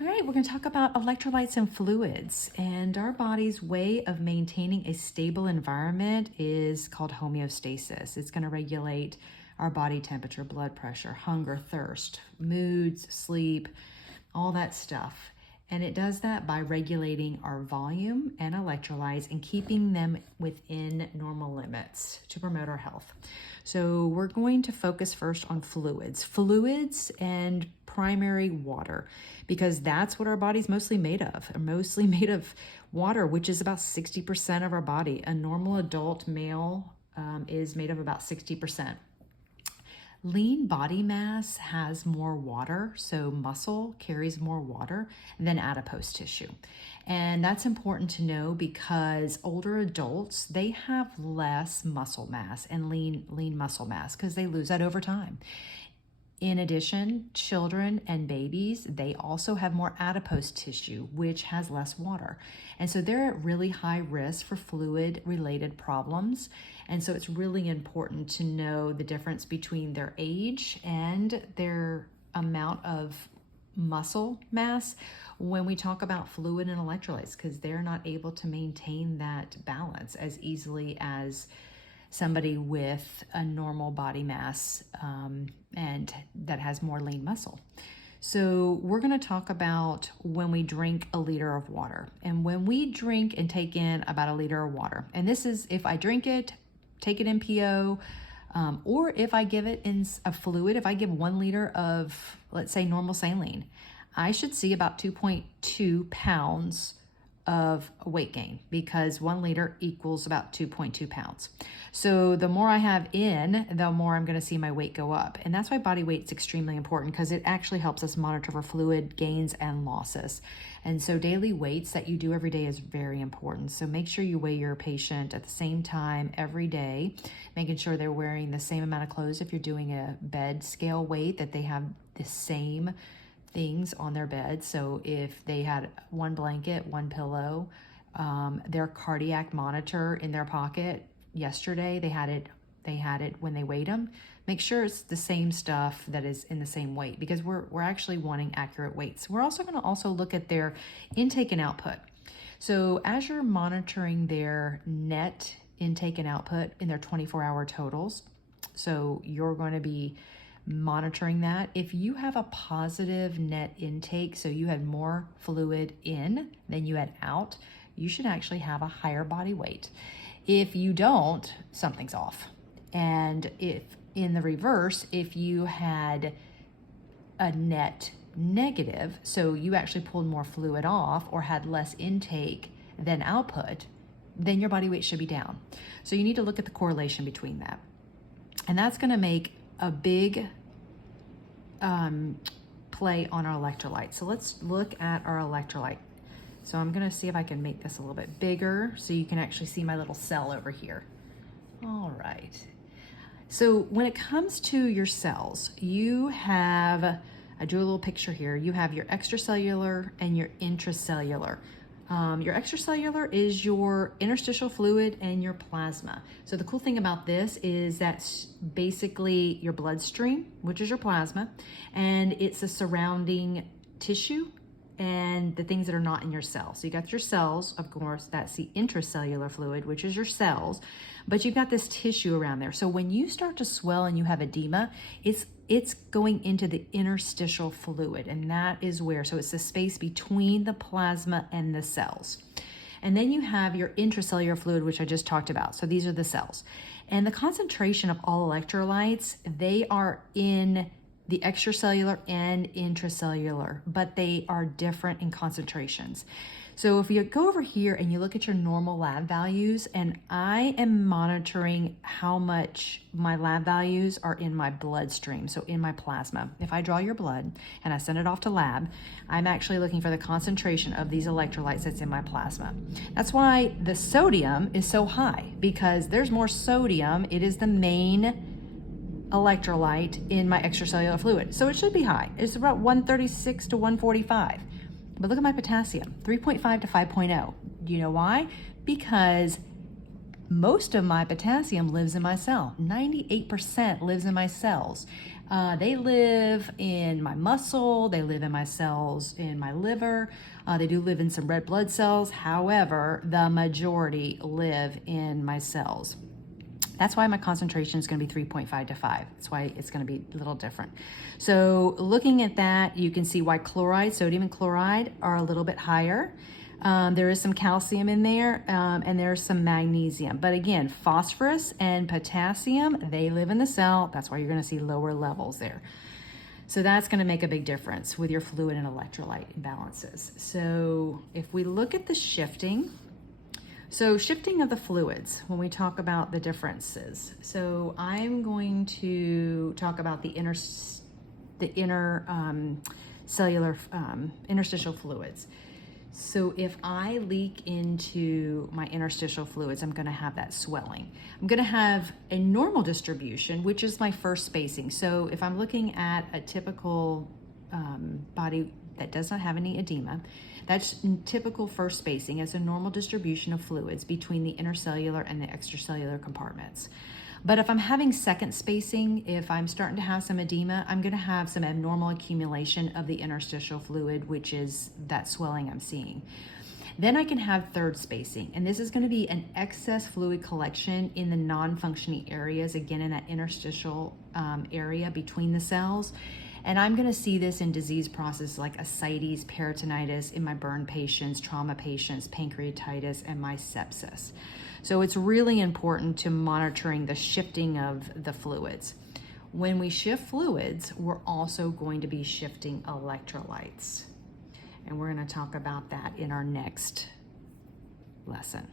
All right, we're going to talk about electrolytes and fluids. And our body's way of maintaining a stable environment is called homeostasis. It's going to regulate our body temperature, blood pressure, hunger, thirst, moods, sleep, all that stuff. And it does that by regulating our volume and electrolytes and keeping them within normal limits to promote our health. So we're going to focus first on fluids and primary water, because that's what our body's mostly made of. Mostly made of water, which is about 60% of our body. A normal adult male is made of about 60%. Lean body mass has more water, so muscle carries more water than adipose tissue. And that's important to know because older adults, they have less muscle mass and lean muscle mass because they lose that over time. In addition, children and babies, they also have more adipose tissue, which has less water. And so they're at really high risk for fluid-related problems. And so it's really important to know the difference between their age and their amount of muscle mass when we talk about fluid and electrolytes, because they're not able to maintain that balance as easily as somebody with a normal body mass and that has more lean muscle. So we're going to talk about when we drink a liter of water. And when we drink and take in about a liter of water, and this is if I drink it, take it in PO, or if I give it in a fluid, if I give 1 liter of, let's say, normal saline, I should see about 2.2 pounds of weight gain, because 1 liter equals about 2.2 pounds. So the more I have in, the more I'm going to see my weight go up. And that's why body weight is extremely important, because it actually helps us monitor for fluid gains and losses. And so daily weights that you do every day is very important. So make sure you weigh your patient at the same time every day, making sure they're wearing the same amount of clothes. If you're doing a bed scale weight, that they have the same things on their bed. So if they had 1 blanket, 1 pillow, their cardiac monitor in their pocket yesterday, they had it when they weighed them. Make sure it's the same stuff that is in the same weight, because we're actually wanting accurate weights. We're also going to look at their intake and output. So as you're monitoring their net intake and output in their 24-hour totals, so you're going to be monitoring that. If you have a positive net intake, so you had more fluid in than you had out, you should actually have a higher body weight. If you don't, something's off. And if in the reverse, if you had a net negative, so you actually pulled more fluid off or had less intake than output, then your body weight should be down. So you need to look at the correlation between that. And that's going to make a big play on our electrolyte. So let's look at our electrolyte. So I'm going to see if I can make this a little bit bigger so you can actually see my little cell over here. All right. So when it comes to your cells, you have, I drew a little picture here. You have your extracellular and your intracellular. Your extracellular is your interstitial fluid and your plasma. So the cool thing about this is that's basically your bloodstream, which is your plasma, and it's the surrounding tissue and the things that are not in your cells. So you got your cells, of course, that's the intracellular fluid, which is your cells, but you've got this tissue around there. So when you start to swell and you have edema, it's going into the interstitial fluid, and that is where, so it's the space between the plasma and the cells. And then you have your intracellular fluid, which I just talked about. So these are the cells. And the concentration of all electrolytes, they are in the extracellular and intracellular, but they are different in concentrations. So if you go over here and you look at your normal lab values, and I am monitoring how much my lab values are in my bloodstream, so in my plasma. If I draw your blood and I send it off to lab, I'm actually looking for the concentration of these electrolytes that's in my plasma. That's why the sodium is so high, because there's more sodium. It is the main electrolyte in my extracellular fluid. So it should be high. It's about 136 to 145. But look at my potassium, 3.5 to 5.0. Do you know why? Because most of my potassium lives in my cell. 98% lives in my cells. They live in my muscle, they live in my cells in my liver, they do live in some red blood cells. However, the majority live in my cells. That's why my concentration is going to be 3.5 to 5. That's why it's going to be a little different. So looking at that, you can see why chloride, sodium and chloride are a little bit higher. There is some calcium in there, and there's some magnesium. But again, phosphorus and potassium, they live in the cell. That's why you're going to see lower levels there. So that's going to make a big difference with your fluid and electrolyte imbalances. So if we look at the shifting, shifting of the fluids, when we talk about the differences. So I'm going to talk about the inner cellular interstitial fluids. So if I leak into my interstitial fluids, I'm going to have that swelling. I'm going to have a normal distribution, which is my first spacing. So if I'm looking at a typical body that does not have any edema, that's typical first spacing as a normal distribution of fluids between the intercellular and the extracellular compartments. But if I'm having second spacing, if I'm starting to have some edema, I'm going to have some abnormal accumulation of the interstitial fluid, which is that swelling I'm seeing. Then I can have third spacing, and this is going to be an excess fluid collection in the non-functioning areas, again in that interstitial area between the cells. And I'm going to see this in disease processes like ascites, peritonitis in my burn patients, trauma patients, pancreatitis, and my sepsis. So it's really important to monitoring the shifting of the fluids. When we shift fluids, we're also going to be shifting electrolytes. And we're going to talk about that in our next lesson.